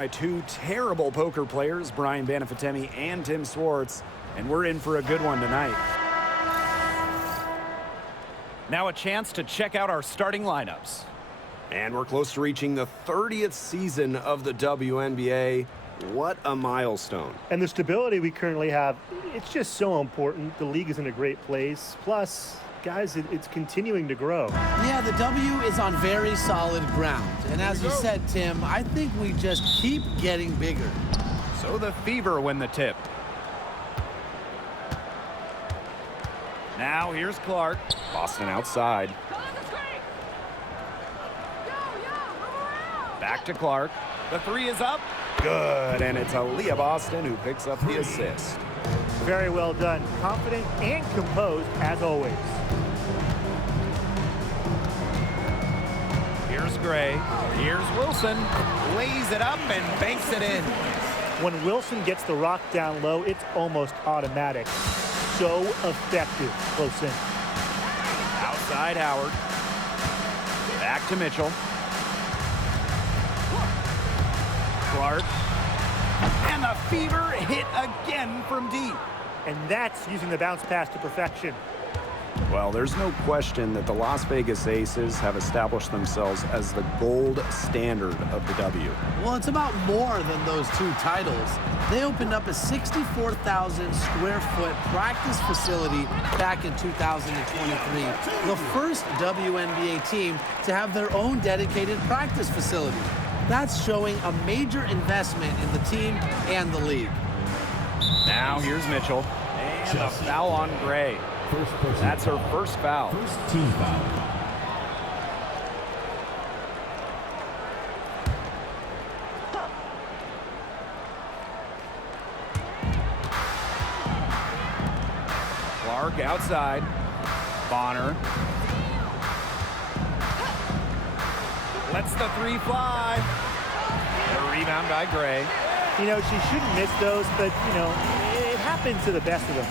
By two terrible poker players, Brian Banafitemi and Tim Swartz, and we're in for a good one tonight. Now a chance to check out our starting lineups. And we're close to reaching the 30th season of the WNBA. What a milestone. And the stability we currently have, it's just so important. The league is in a great place. Plus, guys, it's continuing to grow. Yeah, the W is on very solid ground. And as you said, Tim, I think we just keep getting bigger. So the Fever win the tip. Now here's Clark. Boston outside. Back to Clark. The three is up. Good, and it's Aaliyah Boston who picks up the assist. Very well done. Confident and composed, as always. Here's Gray. Here's Wilson. Lays it up and banks it in. When Wilson gets the rock down low, it's almost automatic. So effective close in. Outside Howard. Back to Mitchell. Clark. And the Fever hit again from deep. And that's using the bounce pass to perfection. Well, there's no question that the Las Vegas Aces have established themselves as the gold standard of the W. Well, it's about more than those two titles. They opened up a 64,000 square foot practice facility back in 2023. The first WNBA team to have their own dedicated practice facility. That's showing a major investment in the team and the league. Now here's Mitchell. And a foul on Gray. That's her first foul. First team foul. Clark outside. Bonner. Lets the three fly. A rebound by Gray. You know, she shouldn't miss those, but, you know, it happens to the best of them.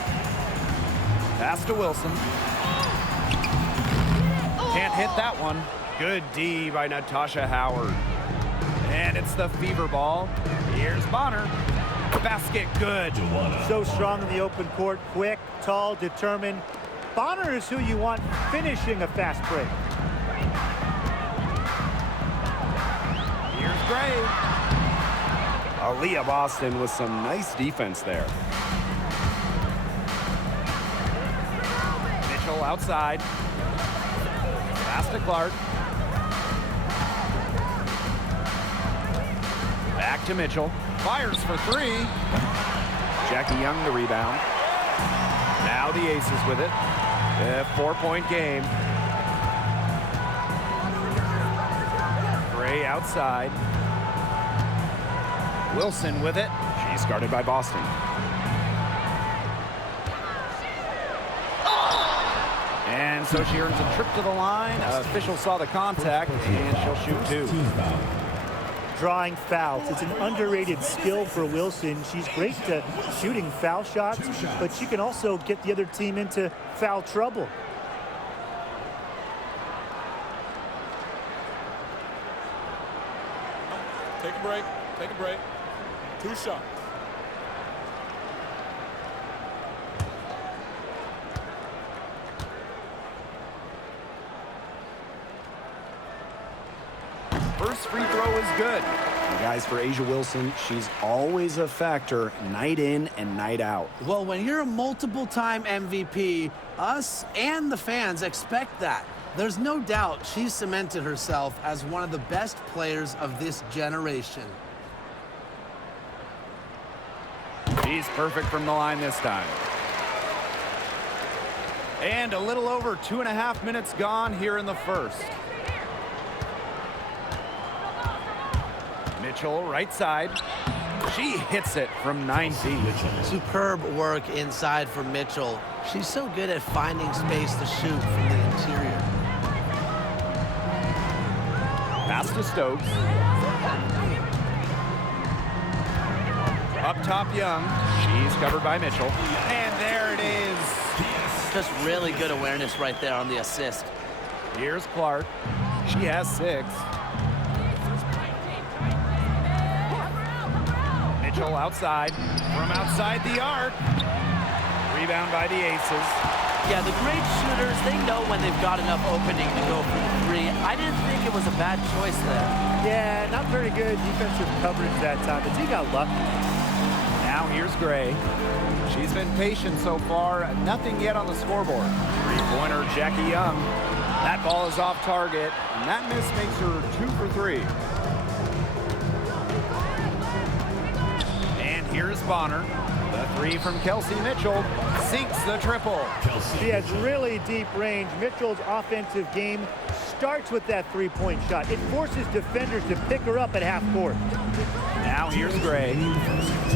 Pass to Wilson. Can't hit that one. Good D by Natasha Howard. And it's the Fever ball. Here's Bonner. Basket good. So strong in the open court, quick, tall, determined. Bonner is who you want finishing a fast break. Here's Gray. Aaliyah Boston with some nice defense there. Mitchell outside. Pass to Clark. Back to Mitchell. Fires for three. Jackie Young the rebound. Now the Aces with it. A 4-point game. Gray outside. Wilson with it. She's guarded by Boston. And so she earns a trip to the line. Official saw the contact, and she'll shoot two. Drawing fouls. It's an underrated skill for Wilson. She's great at shooting foul shots, but she can also get the other team into foul trouble. Take a break. Take a break. 2 shots. First free throw is good. And guys, for A'ja Wilson, she's always a factor night in and night out. Well, when you're a multiple-time MVP, us and the fans expect that. There's no doubt she's cemented herself as one of the best players of this generation. She's perfect from the line this time. And a little over 2.5 minutes gone here in the first. Mitchell, right side. She hits it from 9 feet. Superb work inside for Mitchell. She's so good at finding space to shoot from the interior. Pass to Stokes. Up top, Young. She's covered by Mitchell. And there it is. Just really good awareness right there on the assist. Here's Clark. She has 6. Mitchell outside. From outside the arc. Rebound by the Aces. Yeah, the great shooters, they know when they've got enough opening to go for the three. I didn't think it was a bad choice there. Yeah, not very good defensive coverage that time, but he got lucky. Now here's Gray. She's been patient so far. Nothing yet on the scoreboard. Three-pointer, Jackie Young. That ball is off target, and that miss makes her 2 for 3. And here's Bonner. The three from Kelsey Mitchell sinks the triple. She has really deep range. Mitchell's offensive game starts with that three-point shot. It forces defenders to pick her up at half court. Now here's Gray.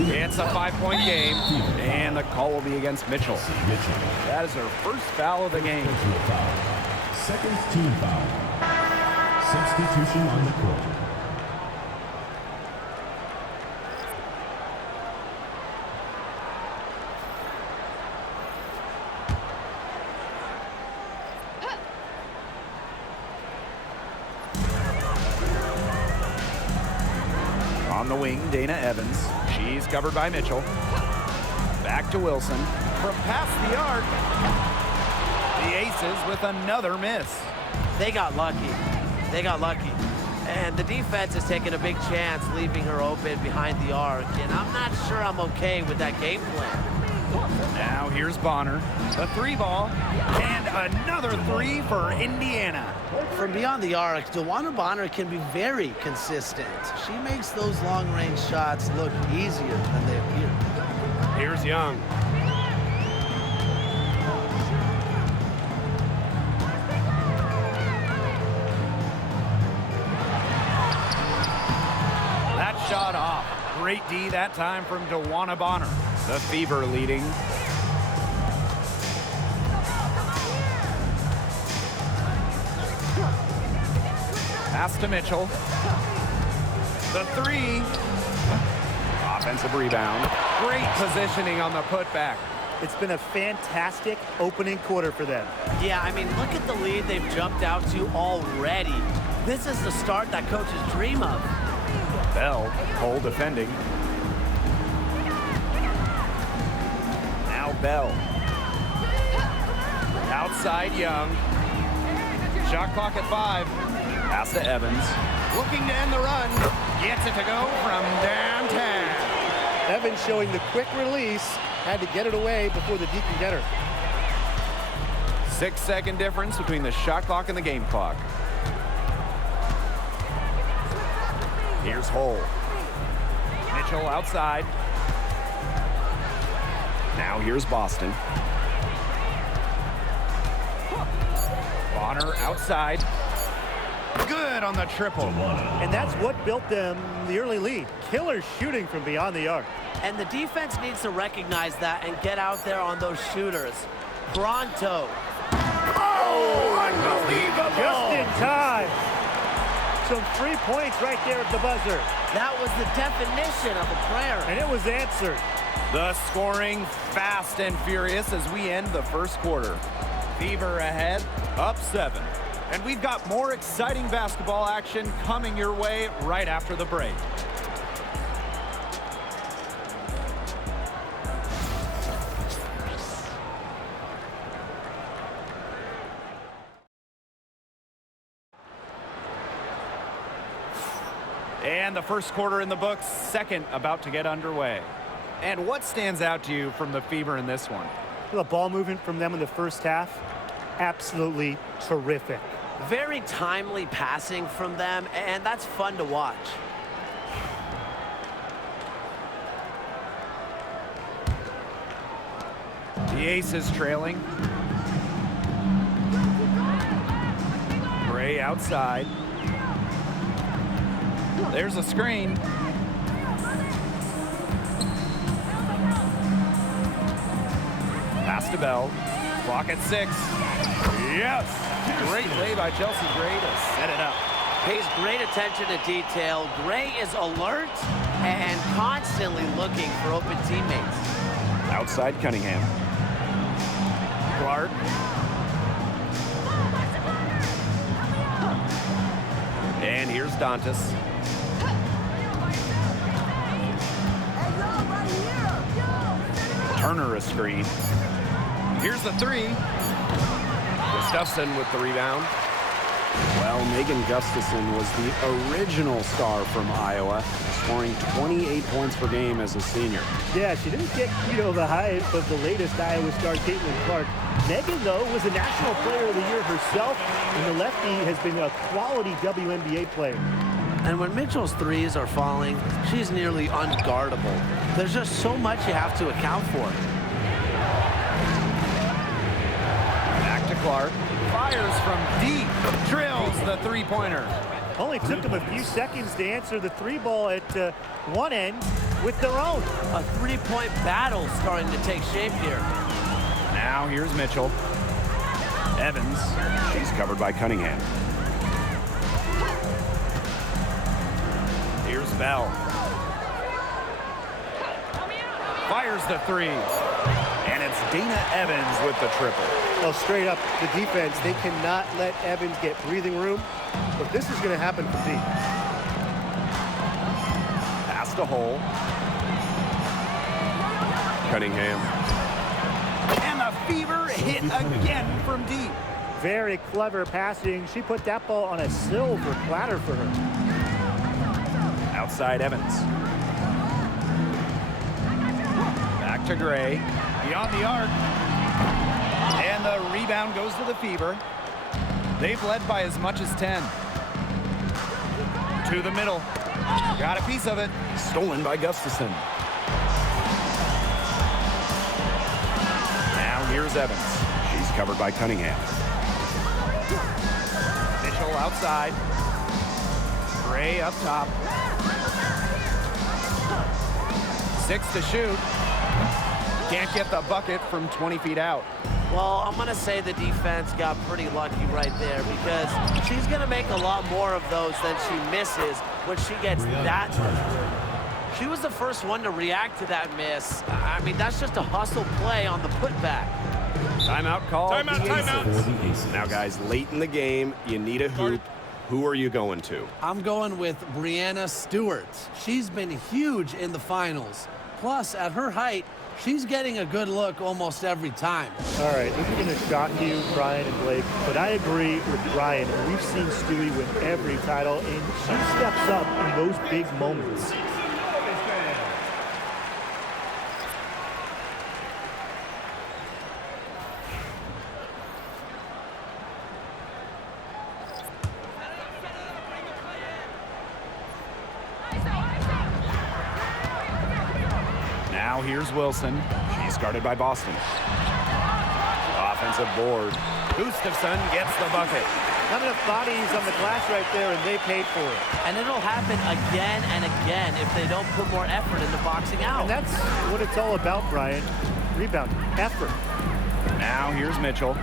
It's a 5-point game, and the call will be against Mitchell. That is her first foul of the game. Second team foul. Substitution on the court. On the wing, Dana Evans. She's covered by Mitchell. Back to Wilson. From past the arc, the Aces with another miss. They got lucky. They got lucky. And the defense is taking a big chance, leaving her open behind the arc. And I'm not sure I'm okay with that game plan. Now here's Bonner. The three ball. And another three for Indiana. From beyond the arc, DeWanna Bonner can be very consistent. She makes those long-range shots look easier than they appear. Here's Young. That shot off. Great D that time from DeWanna Bonner. The Fever leading. Pass to Mitchell. The three. Offensive rebound. Great positioning on the putback. It's been a fantastic opening quarter for them. Yeah, I mean, look at the lead they've jumped out to already. This is the start that coaches dream of. Bell, Cole defending. Now Bell. Outside Young. Shot clock at 5. Pass to Evans. Looking to end the run. Gets it to go from downtown. Evans showing the quick release. Had to get it away before the D can get her. 6-second difference between the shot clock and the game clock. Here's Hull. Mitchell outside. Now here's Boston. Bonner outside. Good on the triple. And that's what built them the early lead. Killer shooting from beyond the arc. And the defense needs to recognize that and get out there on those shooters. Pronto. Oh, unbelievable! Just in time. Some 3 points right there at the buzzer. That was the definition of a prayer. And it was answered. The scoring fast and furious as we end the first quarter. Fever ahead, up 7. And we've got more exciting basketball action coming your way right after the break. And the first quarter in the books, second about to get underway. And what stands out to you from the Fever in this one? The ball movement from them in the first half, absolutely terrific. Very timely passing from them, and that's fun to watch. The Aces trailing. Gray outside. There's a screen. Pass to Bell. Clock at 6. Yes! Great play by Chelsea Gray to set it up. Pays great attention to detail. Gray is alert and constantly looking for open teammates. Outside Cunningham. Clark. And here's Dantas. Turner a screen. Here's the three. Gustafson with the rebound. Well, Megan Gustafson was the original star from Iowa, scoring 28 points per game as a senior. Yeah, she didn't get, the hype of the latest Iowa star, Caitlin Clark. Megan, though, was a National Player of the Year herself, and the lefty has been a quality WNBA player. And when Mitchell's threes are falling, she's nearly unguardable. There's just so much you have to account for. Back to Clark. Fires from deep. Drills the three-pointer. Only took them a few seconds to answer the three ball at one end with their own. A three-point battle starting to take shape here. Now here's Mitchell. Evans. She's covered by Cunningham. Here's Bell. Fires the three. And it's Dana Evans with the triple. Well, straight up, the defense, they cannot let Evans get breathing room. But this is going to happen for deep. Pass to Hole. Cunningham. And the Fever hit again from deep. Very clever passing. She put that ball on a silver platter for her. Outside Evans. Back to Gray. Beyond the arc. And the rebound goes to the Fever. They've led by as much as 10. To the middle. Got a piece of it. Stolen by Gustafson. Now here's Evans. She's covered by Cunningham. Mitchell outside. Gray up top. 6 to shoot. Can't get the bucket from 20 feet out. Well, I'm going to say the defense got pretty lucky right there because she's going to make a lot more of those than she misses when she gets that much. She was the first one to react to that miss. I mean, that's just a hustle play on the putback. Timeout call. Timeout. Now, guys, late in the game, you need a hoop. Who are you going to? I'm going with Brianna Stewart. She's been huge in the finals. Plus, at her height, she's getting a good look almost every time. All right, this is going to shock you, Brian and Blake, but I agree with Brian. We've seen Stewie win every title, and she steps up in those big moments. Now here's Wilson. She's guarded by Boston. Offensive board. Gustafson gets the bucket. Not enough bodies on the glass right there, and they paid for it. And it'll happen again and again if they don't put more effort into boxing out. And that's what it's all about, Brian. Rebound, effort. Now here's Mitchell.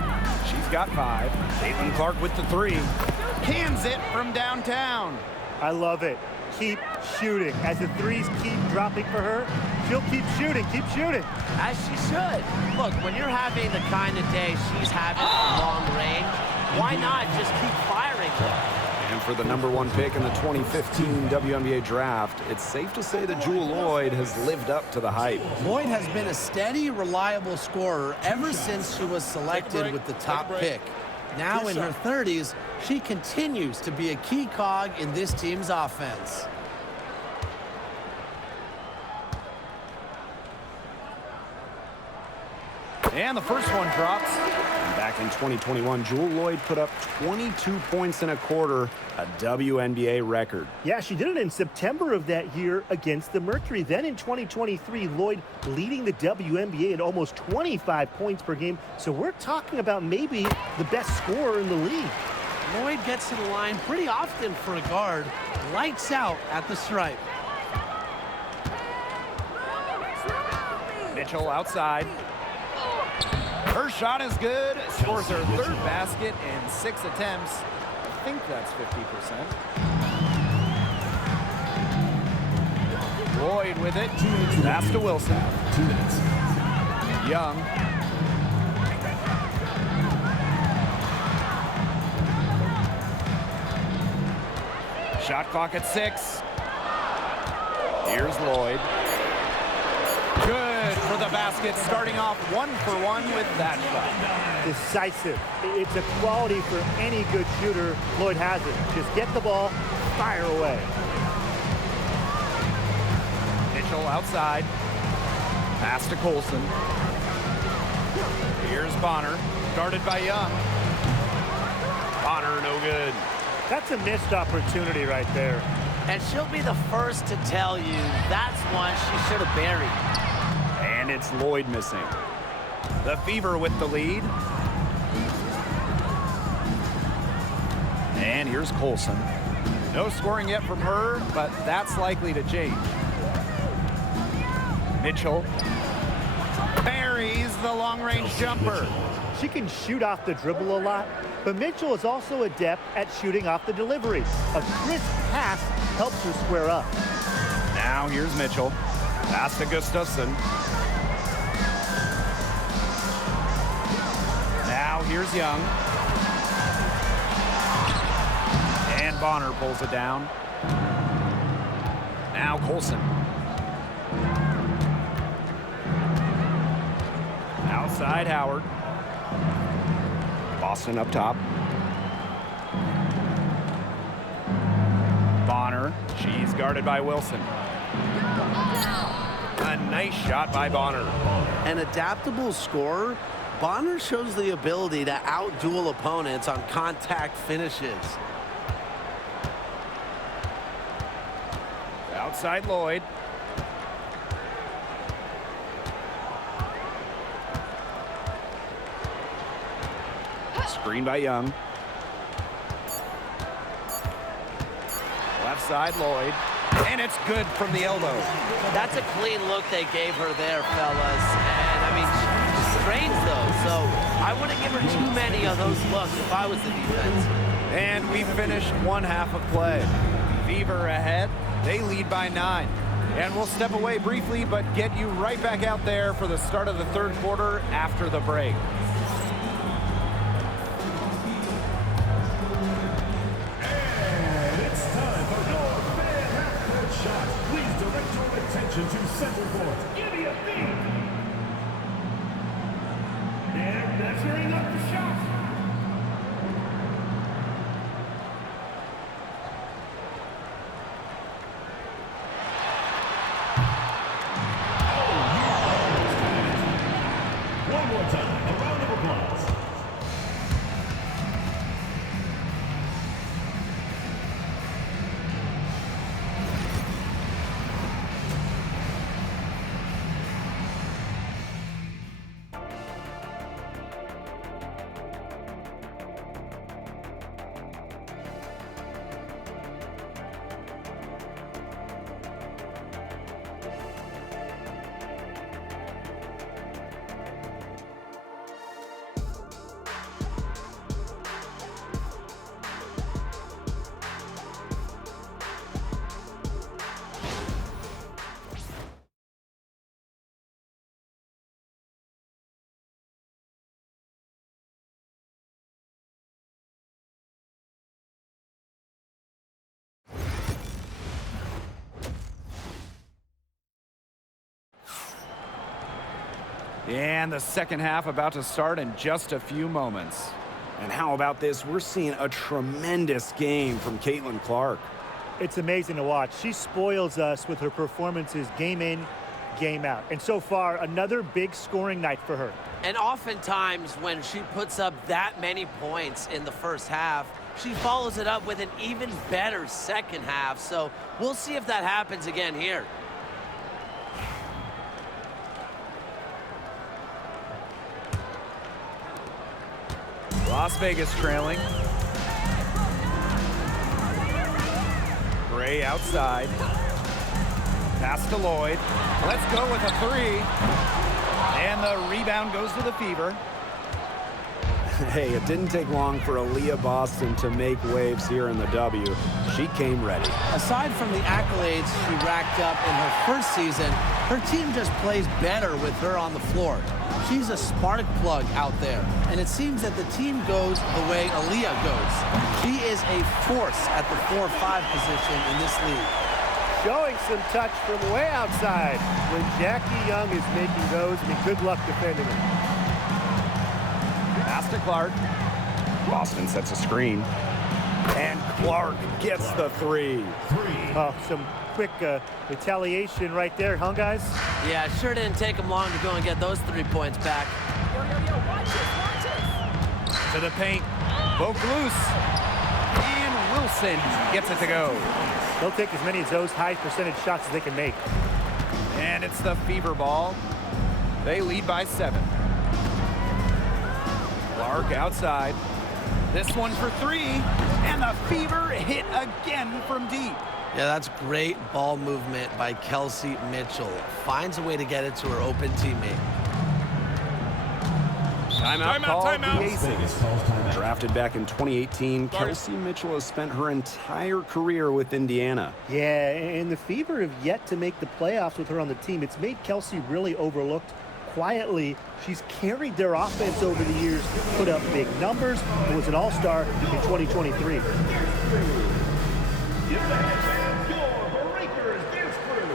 She's got 5. Caitlin Clark with the 3. Cans it from downtown. I love it. Keep shooting. As the threes keep dropping for her, she'll keep shooting, keep shooting. As she should. Look, when you're having the kind of day she's having from long range, why not just keep firing her? And for the #1 pick in the 2015 WNBA draft, it's safe to say that Jewel Lloyd has lived up to the hype. Lloyd has been a steady, reliable scorer ever since she was selected with the top pick. Now in her 30s, she continues to be a key cog in this team's offense. And the first one drops. And back in 2021, Jewel Lloyd put up 22 points in a quarter, a WNBA record. Yeah, she did it in September of that year against the Mercury. Then in 2023, Lloyd leading the WNBA at almost 25 points per game. So we're talking about maybe the best scorer in the league. Lloyd gets to the line pretty often for a guard. Lights out at the stripe. Mitchell outside. Her shot is good. Scores her 3rd basket in 6 attempts. I think that's 50%. Lloyd with it. Pass to Wilson. 2 minutes. Young. Shot clock at 6. Here's Lloyd. Good for the basket, starting off 1-for-1 with that shot. Decisive. It's a quality for any good shooter. Lloyd has it. Just get the ball, fire away. Mitchell outside. Pass to Colson. Here's Bonner, guarded by Young. Bonner, no good. That's a missed opportunity right there. And she'll be the first to tell you that's one she should have buried. And it's Lloyd missing. The Fever with the lead. And here's Colson. No scoring yet from her, but that's likely to change. Mitchell buries the long-range jumper. She can shoot off the dribble a lot, but Mitchell is also adept at shooting off the delivery. A crisp pass helps her square up. Now here's Mitchell. Pass to Gustafson. Now here's Young. And Bonner pulls it down. Now Colson. Outside Howard. Boston up top. Bonner. She's guarded by Wilson. A nice shot by Bonner. An adaptable scorer, Bonner shows the ability to outduel opponents on contact finishes. Outside Lloyd. Screen by Young. Left side Lloyd. And it's good from the elbow. That's a clean look they gave her there, fellas. And, I mean, she strains those, so I wouldn't give her too many of those looks if I was the defense. And we finished one half of play. Fever ahead. They lead by 9. And we'll step away briefly, but get you right back out there for the start of the third quarter after the break. Attention to center court. Give me a beat. They're measuring up the shot. One more time, a round of applause. And the second half about to start in just a few moments. And how about this? We're seeing a tremendous game from Caitlin Clark. It's amazing to watch. She spoils us with her performances game in, game out. And so far, another big scoring night for her. And oftentimes when she puts up that many points in the first half, she follows it up with an even better second half. So we'll see if that happens again here. Las Vegas trailing. Gray outside. Pass to Lloyd. Let's go with a 3. And the rebound goes to the Fever. Hey, it didn't take long for Aaliyah Boston to make waves here in the W. She came ready. Aside from the accolades she racked up in her first season, her team just plays better with her on the floor. She's a spark plug out there, and it seems that the team goes the way Aaliyah goes. She is a force at the 4-5 position in this league. showing some touch from way outside. When Jackie Young is making those, I mean, good luck defending him. Pass to Clark. Boston sets a screen. And Clark gets the three. Oh, some quick retaliation right there, huh, guys? Yeah, it sure didn't take him long to go and get those 3 points back. To the paint. Poke loose. And Wilson gets it to go. They'll take as many of those high percentage shots as they can make. And it's the Fever ball. They lead by 7. Clark outside. This one for 3. And the Fever hit again from deep. Yeah, that's great ball movement by Kelsey Mitchell. Finds a way to get it to her open teammate. Timeout called timeout. the Aces. Drafted back in 2018, Kelsey Mitchell has spent her entire career with Indiana. Yeah, and the Fever have yet to make the playoffs with her on the team. It's made Kelsey really overlooked. Quietly, she's carried their offense over the years, put up big numbers, and was an all-star in 2023. Your Breakers Dance Crew.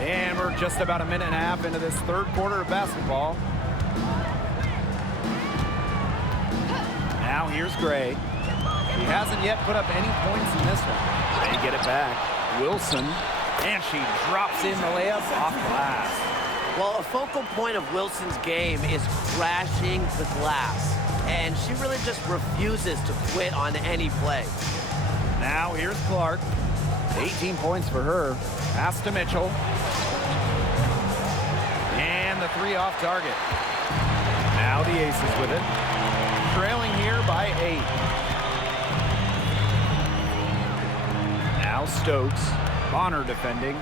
And we're just about a minute and a half into this third quarter of basketball. Now here's Gray. He hasn't yet put up any points in this one. They get it back. Wilson. And she drops in the layup off glass. Well, a focal point of Wilson's game is crashing the glass. And she really just refuses to quit on any play. Now here's Clark. 18 points for her. Pass to Mitchell. And the 3 off target. Now the Aces with it. Trailing here by 8. Now Stokes. Bonner defending.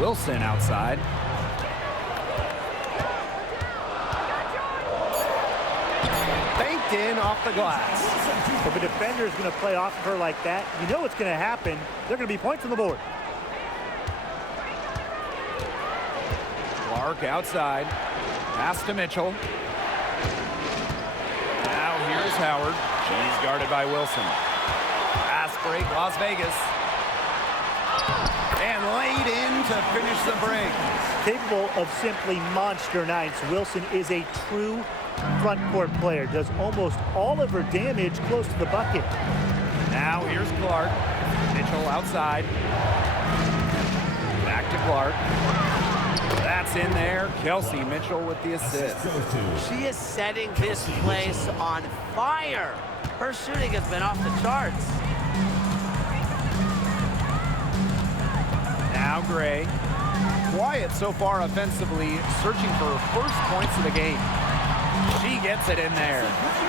Wilson outside. Banked in off the glass. If a defender is going to play off of her like that, you know what's going to happen. They're going to be points on the board. Clark outside. Pass to Mitchell. Now here's Howard. She's guarded by Wilson. Pass break, Las Vegas. And laid in to finish the break. Capable of simply monster nights, Wilson is a true front court player. Does almost all of her damage close to the bucket. Now here's Clark. Mitchell outside. Back to Clark. That's in there. Kelsey Mitchell with the assist. She is setting this place on fire. Her shooting has been off the charts. Now Gray. Quiet so far offensively, searching for her first points of the game. She gets it in there.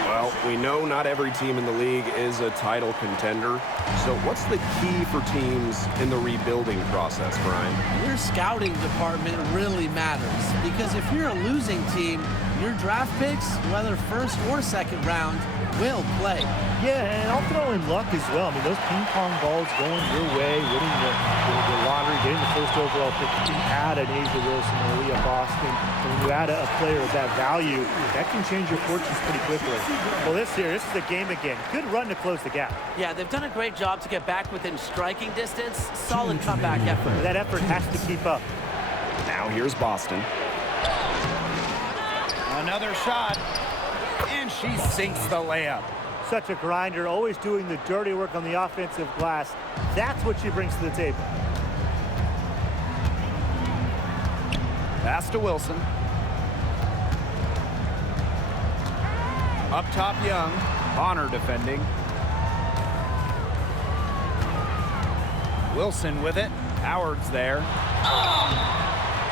Well, we know not every team in the league is a title contender. So what's the key for teams in the rebuilding process, Brian? Your scouting department really matters because if you're a losing team, your draft picks, whether first or second round, will play. Yeah, and I'll throw in luck as well. I mean, those ping pong balls going your way, winning the lottery, getting the first overall pick. You add an A'ja Wilson or Leah Boston, and when you add a player of that value, that can change your fortunes pretty quickly. Well, this is a game again. Good run to close the gap. Yeah, they've done a great job to get back within striking distance. Solid comeback effort. That effort has to keep up. Now here's Boston. Another shot. And she sinks the layup. Such a grinder, always doing the dirty work on the offensive glass. That's what she brings to the table. Pass to Wilson. Up top, Young. Bonner defending. Wilson with it. Howard's there.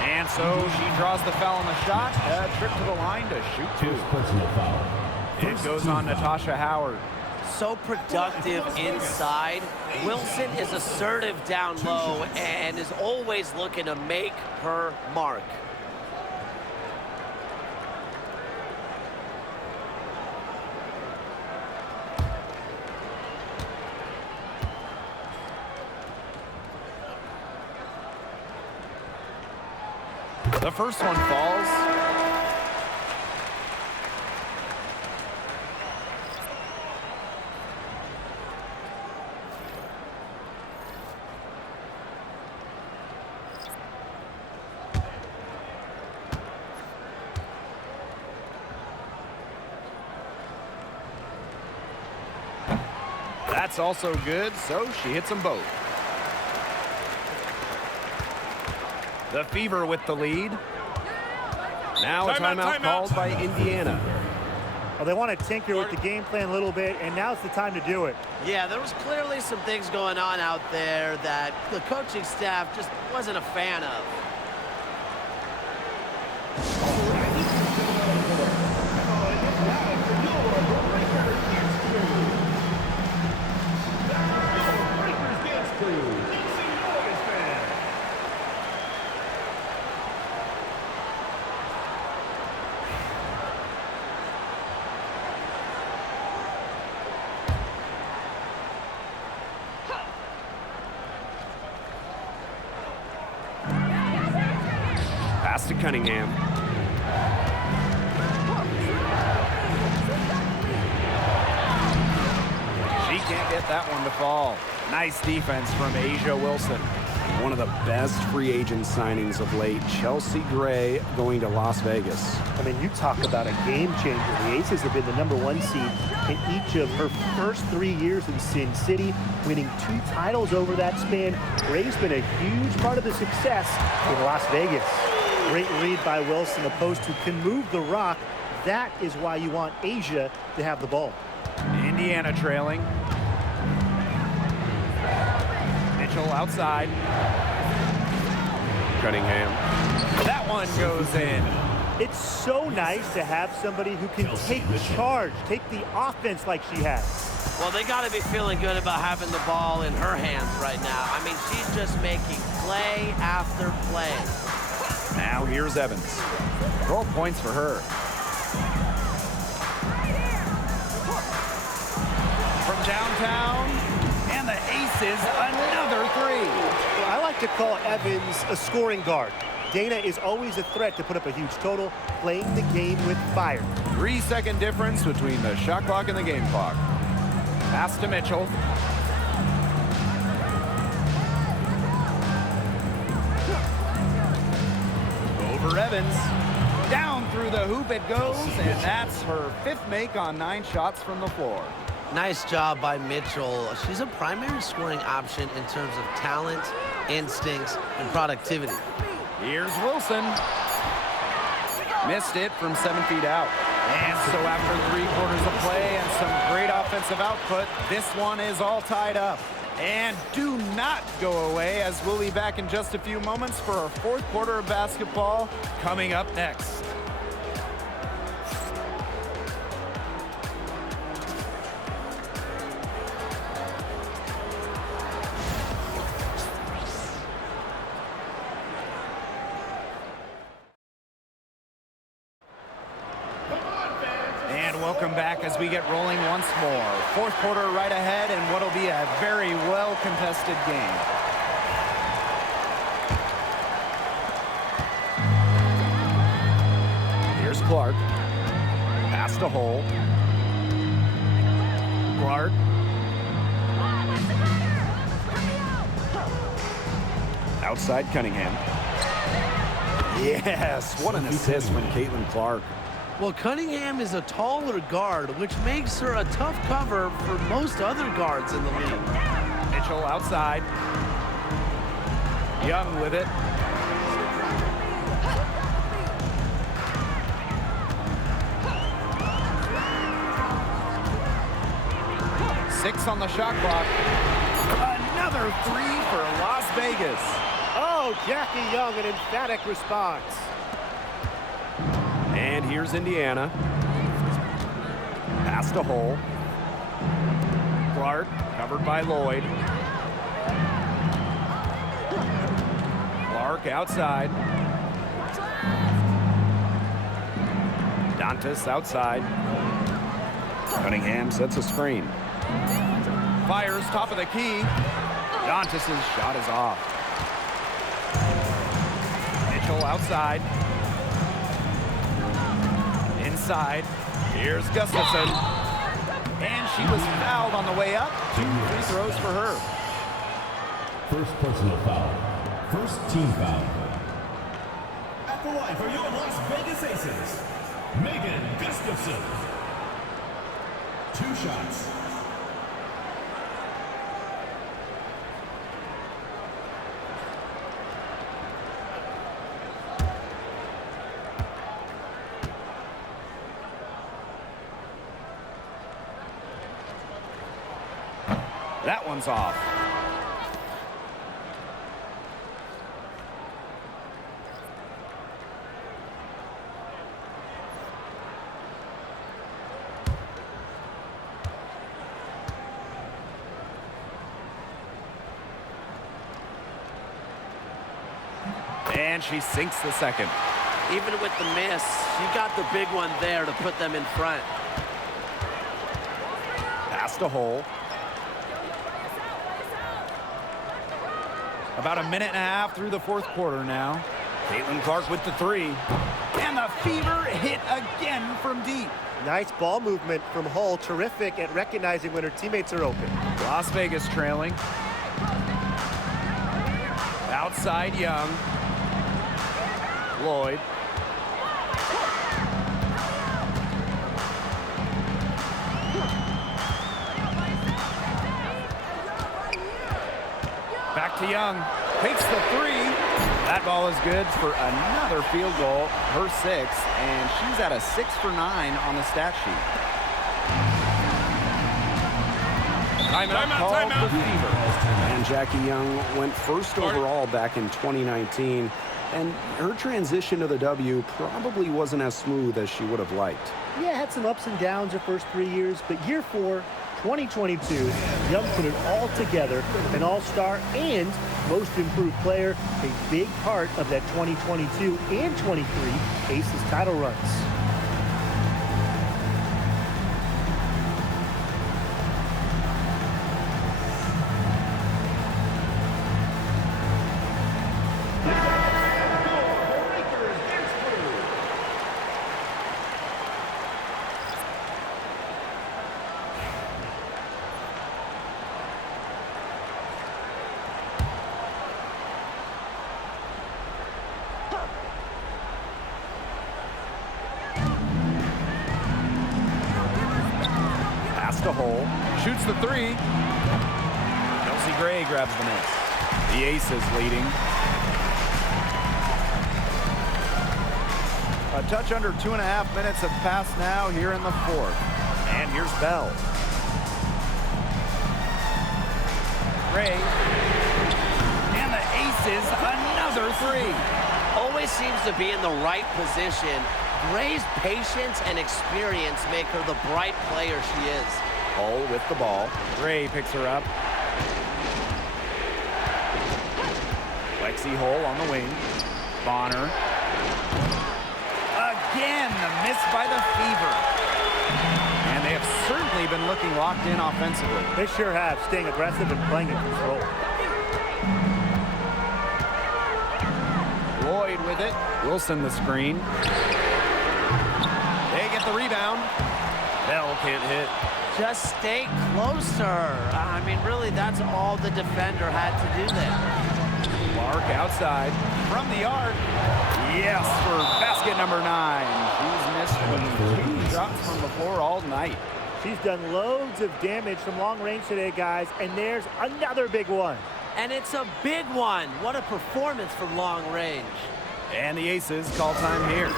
And so she draws the foul on the shot. A trip to the line to shoot 2. Personal foul. It goes on Natasha Howard. So productive inside. Wilson is assertive down low and is always looking to make her mark. The first one falls. That's also good, so she hits them both. The Fever with the lead. Now a timeout called by Indiana. Well, they want to tinker with the game plan a little bit, and now's the time to do it. Yeah, there was clearly some things going on out there that the coaching staff just wasn't a fan of. Pass to Cunningham. She can't get that one to fall. Nice defense from Asia Wilson. One of the best free agent signings of late, Chelsea Gray going to Las Vegas. I mean, you talk about a game changer. The Aces have been the #1 seed in each of her first 3 years in Sin City, winning 2 titles over that span. Gray's been a huge part of the success in Las Vegas. Great read by Wilson, a post who can move the rock. That is why you want Asia to have the ball. Indiana trailing. Mitchell outside. Cunningham. That one goes in. It's so nice to have somebody who can take charge, take the offense like she has. Well, they got to be feeling good about having the ball in her hands right now. I mean, she's just making play after play. Now here's Evans. 12 points for her. From downtown, and the Aces, another 3. Well, I like to call Evans a scoring guard. Dana is always a threat to put up a huge total, playing the game with fire. 3-second difference between the shot clock and the game clock. Pass to Mitchell. Over Evans. Down through the hoop it goes, and that's her 5th make on 9 shots from the floor. Nice job by Mitchell. She's a primary scoring option in terms of talent, instincts, and productivity. Here's Wilson. Missed it from 7 feet out. And so after 3 quarters of play and some great offensive output, this one is all tied up. And do not go away, as we'll be back in just a few moments for our 4th quarter of basketball coming up next. And welcome back as we get rolling once more. 4th quarter right ahead, and what'll be a very well-contested game. Here's Clark. Pass to Hole. Clark. Outside Cunningham. Yes, what an assist from Caitlin Clark. Well, Cunningham is a taller guard, which makes her a tough cover for most other guards in the league. Mitchell outside. Young with it. Six on the shot clock. Another 3 for Las Vegas. Oh, Jackie Young, an emphatic response. And here's Indiana. Pass to Hole. Clark covered by Lloyd. Clark outside. Dantas outside. Cunningham sets a screen. Fires top of the key. Dantas' shot is off. Mitchell outside. Inside. Here's Gustafson. And she was fouled on the way up. 2 free throws for her. First personal foul. First team foul. At the line for your Las Vegas Aces, Megan Gustafson. 2 shots. That one's off. And she sinks the second. Even with the miss, she got the big one there to put them in front. Pass to Hole. About a minute and a half through the fourth quarter now. Caitlin Clark with the 3. And the Fever hit again from deep. Nice ball movement from Hull. Terrific at recognizing when her teammates are open. Las Vegas trailing. Outside Young. Lloyd. Back to Young. Takes the 3. That ball is good for another field goal, her 6th, and she's at a 6 for 9 on the stat sheet. Timeout called the Fever. And Jackie Young went first overall back in 2019, and her transition to the W probably wasn't as smooth as she would have liked. Yeah, had some ups and downs her first 3 years, but year 4, 2022, Young put it all together, an all-star and most improved player, a big part of that 2022 and 23 Aces title runs. To Hole. Shoots the 3. Chelsea Gray grabs the miss. The Aces leading. A touch under 2.5 minutes have passed now here in the fourth. And here's Bell. Gray. And the Aces, another 3. Always seems to be in the right position. Gray's patience and experience make her the bright player she is. Hull with the ball. Gray picks her up. Lexi Hull on the wing. Bonner. Again, the miss by the Fever. And they have certainly been looking locked in offensively. They sure have, staying aggressive and playing in control. Lloyd with it. Wilson the screen. They get the rebound. Bell can't hit. Just stay closer. I mean, really, that's all the defender had to do there. Clark outside from the arc. Yes, for basket number 9. She's missed 2 shots from the floor all night. She's done loads of damage from long range today, guys, and there's another big one. And it's a big one. What a performance from long range. And the Aces call time here.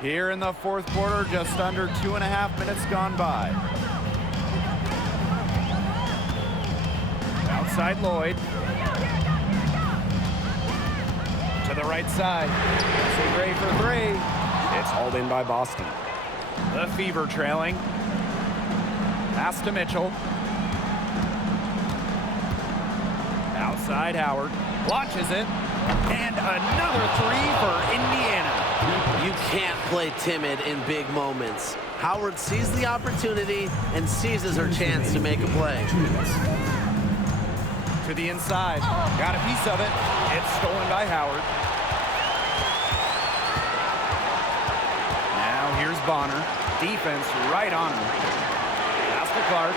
Here in the fourth quarter, just under 2.5 minutes gone by. Outside Lloyd. To the right side. It's Gray for 3. It's hauled in by Boston. The Fever trailing. Pass to Mitchell. Outside Howard. Launches it. And another three for Indiana. You can't play timid in big moments. Howard sees the opportunity and seizes her chance to make a play. To the inside. Got a piece of it. It's stolen by Howard. Now here's Bonner. Defense right on him. Pass to Clark.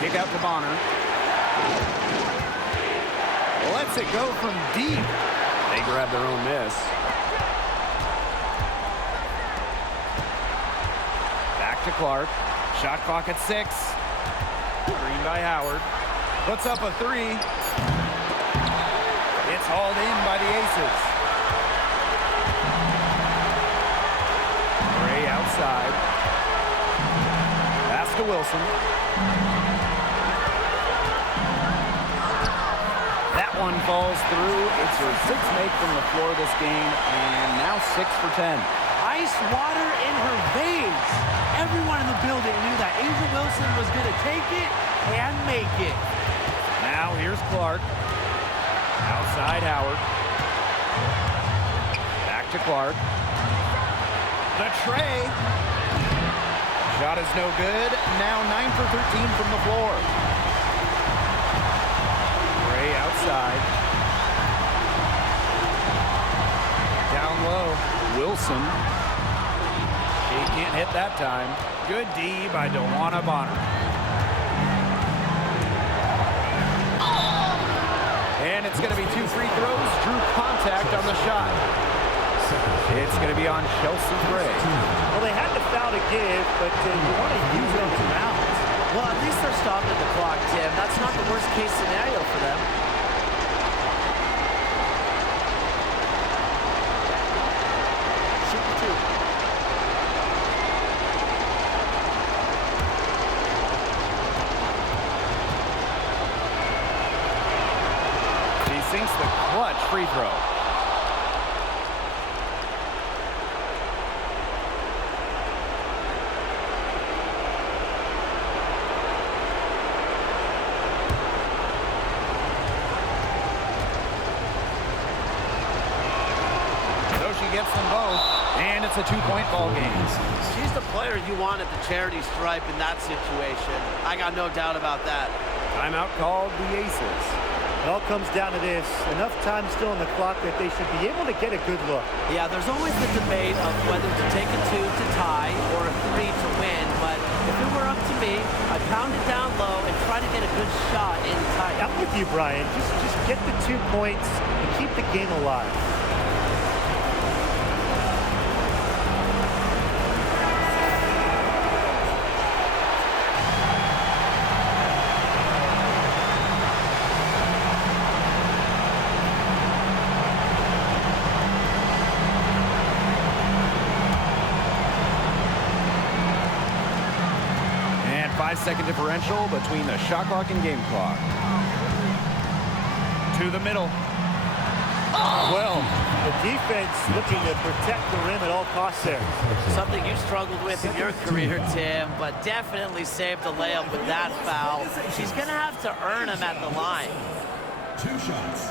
Kick out to Bonner. Lets it go from deep. They grab their own miss. Back to Clark. Shot clock at 6. Screen by Howard. Puts up a 3. It's hauled in by the Aces. Gray outside. Pass to Wilson. That one falls through. It's her 6th make from the floor this game, and now 6 for 10. Ice water in her veins. Everyone in the building knew that Angel Wilson was going to take it and make it. Now here's Clark. Outside Howard. Back to Clark. The tray. Shot is no good. Now 9 for 13 from the floor. Gray outside. Down low. Wilson. He can't hit that time. Good D by DeWanna Bonner. And it's going to be 2 free throws. Drew contact on the shot. It's going to be on Chelsea Gray. Well, they had the foul to give, but you want to use it on the mount. Well, at least they're stopping the clock, Tim. That's not the worst case scenario for them. Shoot the 2. He sinks the clutch free throw. Gets them both, and it's a 2-point ball game. She's the player you want at the charity stripe in that situation. I got no doubt about that. Timeout called the Aces. It all comes down to this. Enough time still on the clock that they should be able to get a good look. Yeah, there's always the debate of whether to take a 2 to tie or a 3 to win, but if it were up to me, I'd pound it down low and try to get a good shot in tight. I'm with you, Brian. Just get the 2 points and keep the game alive. And 5-second differential between the shot clock and game clock. To the middle. Well, the defense looking to protect the rim at all costs there. Something you struggled with in your career, Tim, but definitely saved the layup with that foul. She's going to have to earn him at the line. 2 shots.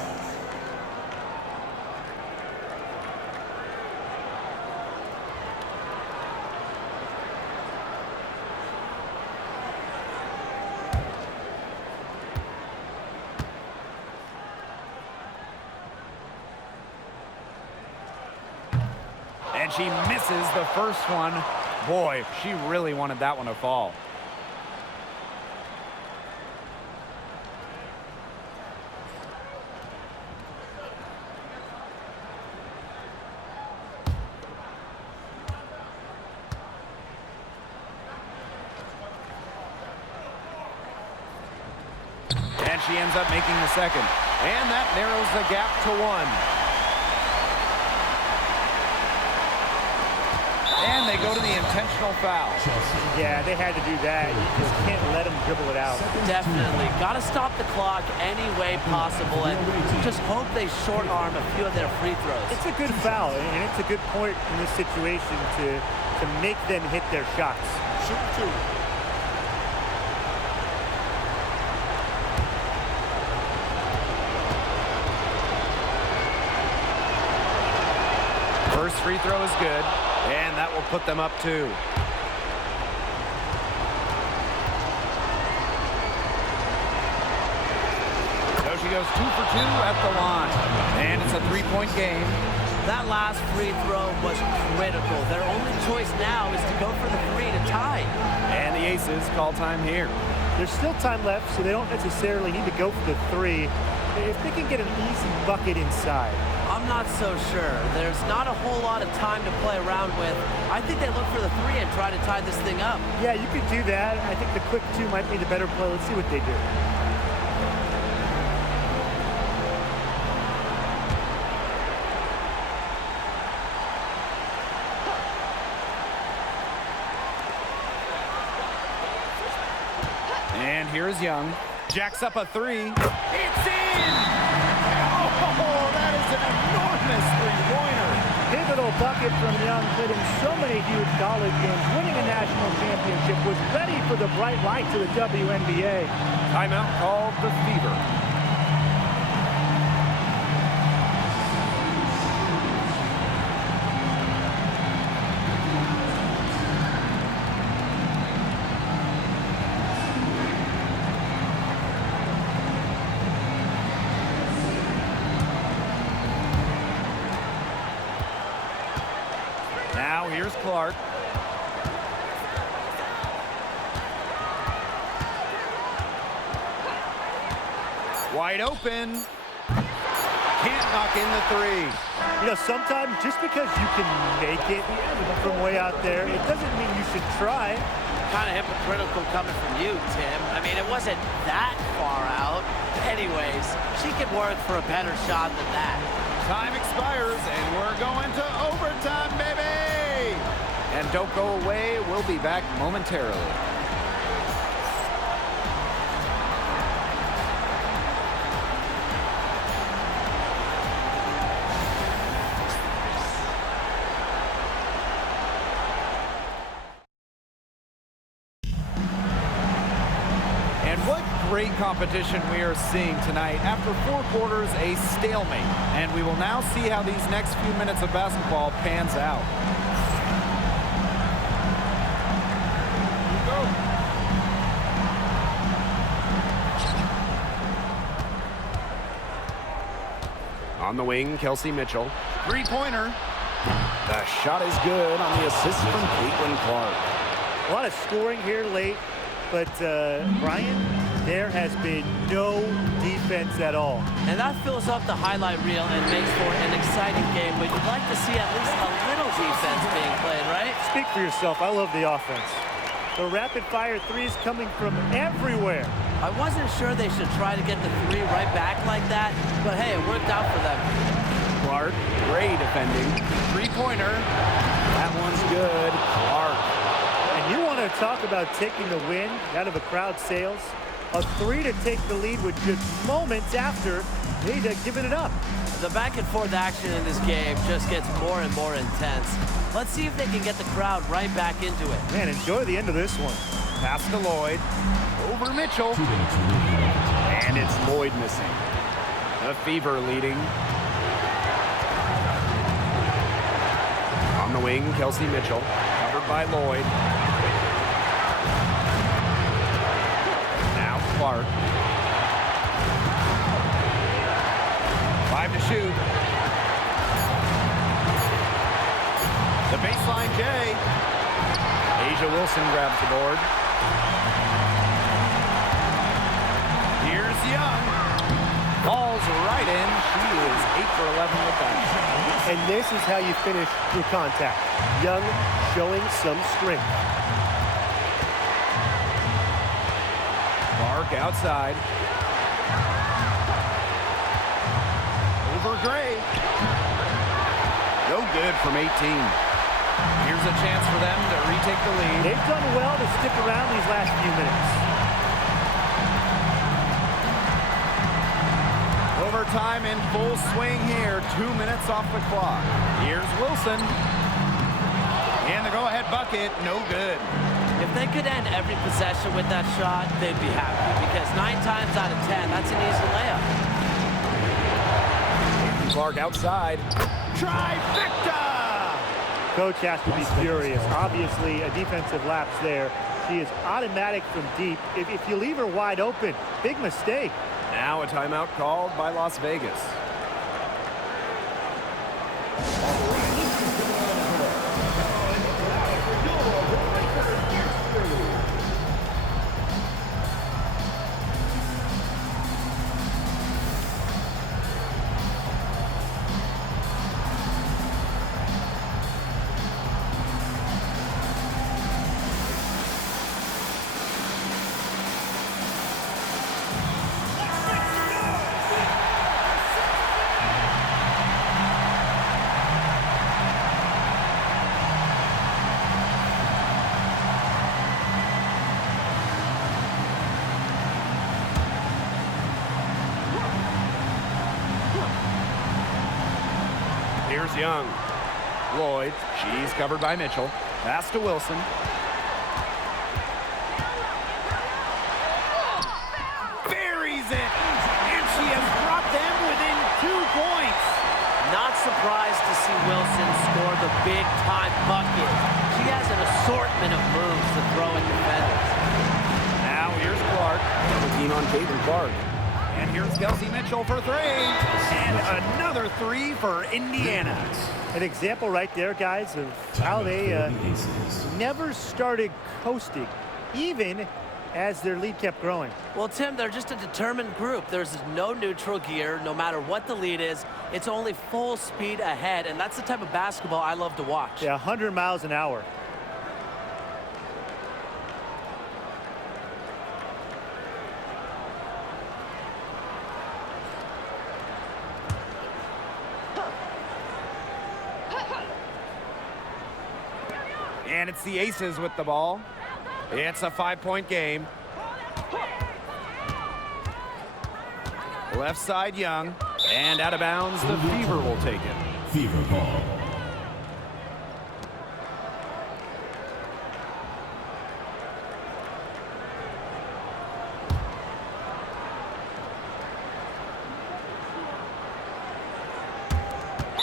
And she misses the first one. Boy, she really wanted that one to fall. And she ends up making the second. And that narrows the gap to 1. And they go to the intentional foul. Yeah, they had to do that. You just can't let them dribble it out. Definitely. Got to stop the clock any way possible and just hope they short arm a few of their free throws. It's a good foul, and it's a good point in this situation to make them hit their shots. Shoot 2. Next free throw is good, and that will put them up 2. So she goes 2 for 2 at the line, and it's a 3-point game. That last free throw was critical. Their only choice now is to go for the 3 to tie. And the Aces call time here. There's still time left, so they don't necessarily need to go for the 3 if they can get an easy bucket inside. I'm not so sure. There's not a whole lot of time to play around with. I think they look for the 3 and try to tie this thing up. Yeah, you could do that. I think the quick 2 might be the better play. Let's see what they do. And here's Young. Jacks up a 3. It's in! Oh, that is an enormous three-pointer. Pivotal bucket from Young, played in so many huge college games, winning a national championship, was ready for the bright lights of the WNBA. Timeout called the Fever. Now here's Clark. Wide open. Can't knock in the 3. You know, sometimes just because you can make it from way out there, it doesn't mean you should try. Kind of hypocritical coming from you, Tim. I mean, it wasn't that far out. Anyways, she could work for a better shot than that. Time expires, and we're going to overtime, baby! And don't go away. We'll be back momentarily. And what great competition we are seeing tonight. After 4 quarters, a stalemate. And we will now see how these next few minutes of basketball pans out. On the wing, Kelsey Mitchell. Three-pointer. The shot is good on the assist from Caitlin Clark. A lot of scoring here late, but Brian, there has been no defense at all. And that fills up the highlight reel and makes for an exciting game, but you'd like to see at least a little defense being played, right? Speak for yourself. I love the offense. The rapid-fire 3s coming from everywhere. I wasn't sure they should try to get the 3 right back like that, but hey, it worked out for them. Clark, great defending. Three-pointer. That one's good. Clark. And you want to talk about taking the wind out of a crowd's sails? A 3 to take the lead with just moments after they'd given it up. The back-and-forth action in this game just gets more and more intense. Let's see if they can get the crowd right back into it. Man, enjoy the end of this one. Pass to Lloyd. Over Mitchell. And it's Lloyd missing. The Fever leading. On the wing, Kelsey Mitchell. Covered by Lloyd. Now Clark. 5 to shoot. The baseline J. Asia Wilson grabs the board. Here's Young. Falls right in. She is 8 for 11 with that. And this is how you finish your contact. Young showing some strength. Clark outside. Over Gray. No good from 18. Here's a chance for them to retake the lead. They've done well to stick around these last few minutes. Overtime in full swing here. 2 minutes off the clock. Here's Wilson. And the go-ahead bucket, no good. If they could end every possession with that shot, they'd be happy, because 9 times out of 10, that's an easy layup. Clark outside. Trifecta! coach has to be furious. Obviously, a defensive lapse there. She is automatic from deep. If you leave her wide open, big mistake. Now a timeout called by Las Vegas. Here's Young. Lloyd, she's covered by Mitchell. Pass to Wilson. Buries it, and she has brought them within 2 points. Not surprised to see Wilson score the big-time bucket. She has an assortment of moves to throw at defenders. Now here's Clark. The team on Caitlin Clark. And here's Kelsey Mitchell for 3. And another 3 for Indiana. An example right there, guys, of how they never started coasting, even as their lead kept growing. Well, Tim, they're just a determined group. There's no neutral gear, no matter what the lead is. It's only full speed ahead, and that's the type of basketball I love to watch. Yeah, 100 miles an hour. And it's the Aces with the ball. It's a 5-point game. Left side, Young. And out of bounds, the Fever will take it. Fever ball.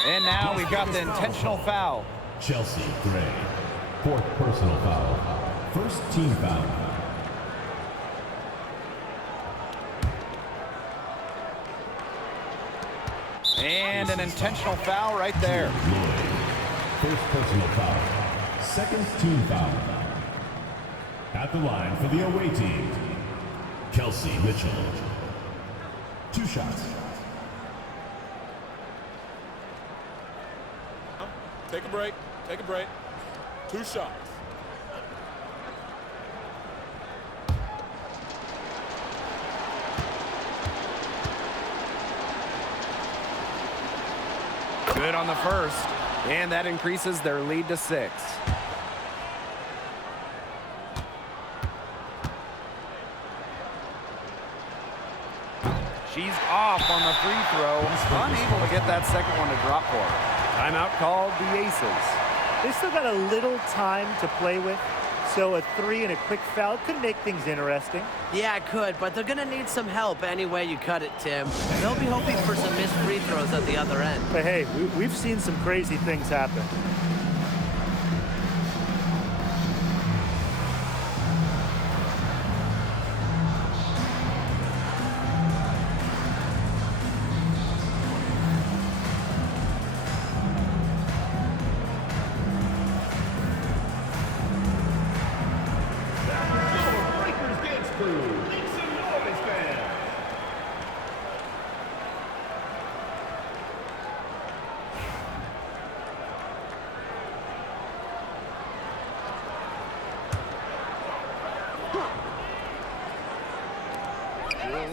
And now we've got the intentional foul. Chelsea Gray. 4th personal foul. 1st team foul. And an intentional foul right there. Lloyd. 1st personal foul. 2nd team foul. At the line for the away team, Kelsey Mitchell. 2 shots. Take a break. Take a break. 2 shots. Good on the first. And that increases their lead to 6. She's off on the free throw. Unable to get that second one to drop for her. Timeout called the Aces. They still got a little time to play with, so a 3 and a quick foul, it could make things interesting. Yeah, it could, but they're going to need some help any way you cut it, Tim. They'll be hoping for some missed free throws at the other end. But hey, we've seen some crazy things happen.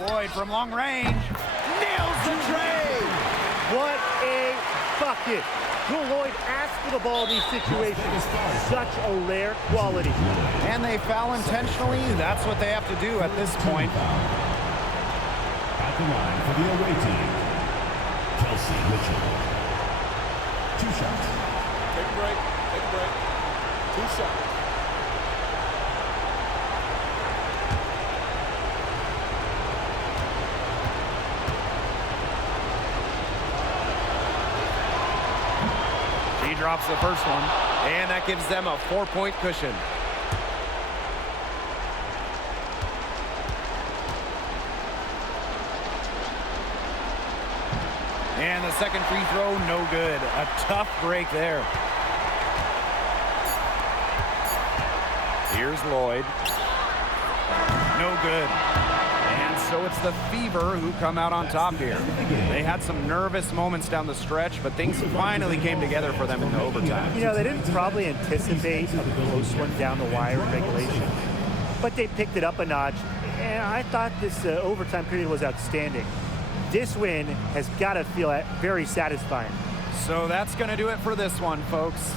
Lloyd from long range. Nails the tray. What a bucket. Jewel Lloyd asked for the ball in these situations. Such a rare quality. And they foul intentionally. That's what they have to do at this point. At the line for the away team, Kelsey Mitchell. 2 shots. Take a break. Take a break. 2 shots. She drops the first one. And that gives them a 4-point cushion. And the second free throw, no good. A tough break there. Here's Lloyd. No good. And so it's the Fever who come out on top here. They had some nervous moments down the stretch, but things finally came together for them in the overtime. You know, they didn't probably anticipate a close one down the wire in regulation, but they picked it up a notch, and I thought this overtime period was outstanding. This win has got to feel very satisfying. So that's going to do it for this one, folks.